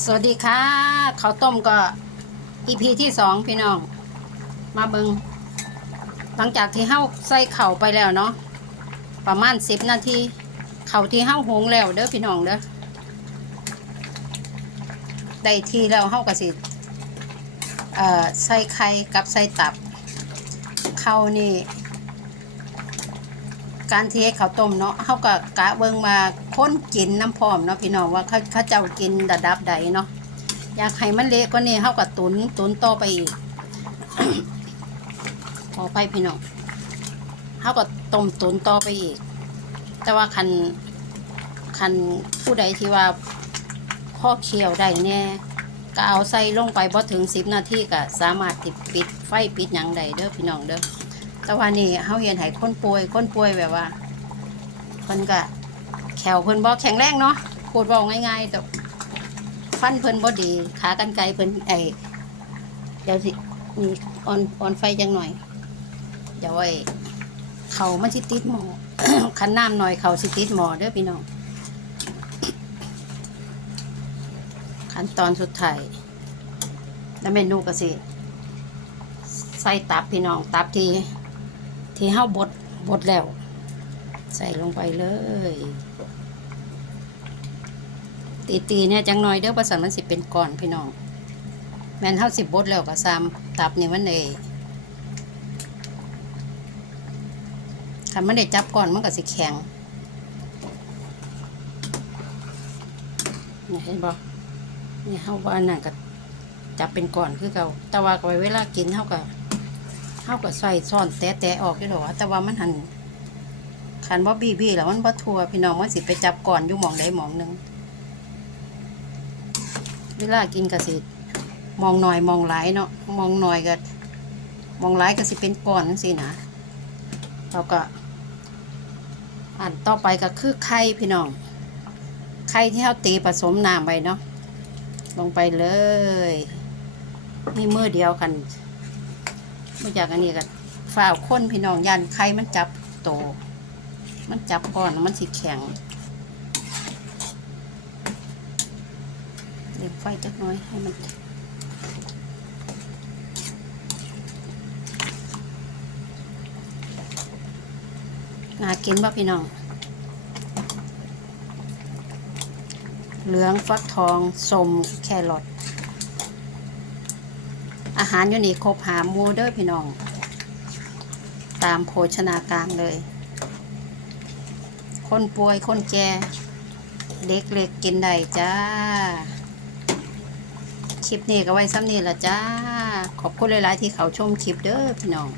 สวัสดีค่ะข้าวต้มก็อีพีที่สองพี่น้อง มาเบิงหลังจากที่เฮาใส่เข่าไปแล้วเนาะประมาณสิบนาทีเข่าที่เฮาหงแล้วเด้อพี่น้องเด้อได้ทีแล้วเฮาก็สิใส่ไข่กับใส่ตับเข้านี่ การเทข้าวต้มเนาะเฮาก็กะเบิ่งมาค้นกินน้ำพร้อมเนาะพี่น้องว่าเขาเขาเจ้ากินระดับใดเนาะอยากให้มันเละกว่านี้เฮาก็ตุนตุนต่อไปอีกขอไปพี่น้องเฮาก็ต้มตุนต่อไปอีก แต่ว่าคันคันผู้ใดที่ว่าพ่อเคี่ยวได้แน่ก็เอาใส่ลงไปบ่ถึง10นาทีก็สามารถติดปิดไฟปิดยังได้เด้อพี่น้องเด้อ แต่ว่านี่เฮาเห็นให้คนป่วยคนป่วยแบบว่าเพิ่นก็แขวเพิ่นบ่แข็งแรงเนาะพูดเว้าง่ายๆแต่ฟันเพิ่นบ่ดี ขากรรไกรเพิ่นไอเดี๋ยวสินี่ออนออนไฟจังหน่อย เดี๋ยวไอ้เขามันสิติดหมอคันน้ำหน่อยเขาสิติดหมอเด้อพี่น้องขั้นตอนสุดท้ายแล้วเมนูก็สิใส่ตับพี่น้องตับที่ ที่เฮาบดบดแล้ว ใส่ลงไปเลย ตีตีๆเนี่ยจังหน่อยเด้อประสันมันสิเป็นก้อนพี่น้อง แม่นเฮาสิบดแล้วก็ซ้ำตับนี่มันเอยคันมันได้จับก้อนมันก็สิแข็งนี่เห็นบ่นี่เฮาว่านั่นก็จับเป็นก้อนคือเก่าแต่ว่าก็ไว้เวลากินเฮาก็ เฮาก็ใส่ซ่อนแตะแตะออกอยู่ดอกแต่ว่ามันหันคันบ่บี้บี้แล้วมันบ่ทั่วพี่น้องมันสิไปจับก่อนอยู่หมองใดหมองหนึ่งเวลากินก็สิมองหน่อยมองหลายเนาะมองหน่อยก็มองหลายก็สิเป็นก้อนจังซี่นะแล้วก็อันต่อไปก็คือไข่พี่น้องไข่ที่เฮาตีผสมน้ำไว้เนาะลงไปเลยนี่มือเดียวกัน มาจากอันนี้กันฝ่าวข้นพี่น้องยันไข่มันจับโต มันจับก่อนมันสิแข็งเล็กไฟจักน้อยให้มันน่ากินป่ะพี่น้อง เหลืองฟักทองสมแครอท หารอยู่นี่ครบหามูเด้อพี่น้อง ตามโภชนาการเลย คนป่วยคนแก่เด็กเล็กกินได้จ้า คลิปนี้ก็ไว้ซ้ำนี่ละจ้า ขอบคุณหลาย ๆ ที่เขาชมคลิปเด้อพี่น้อง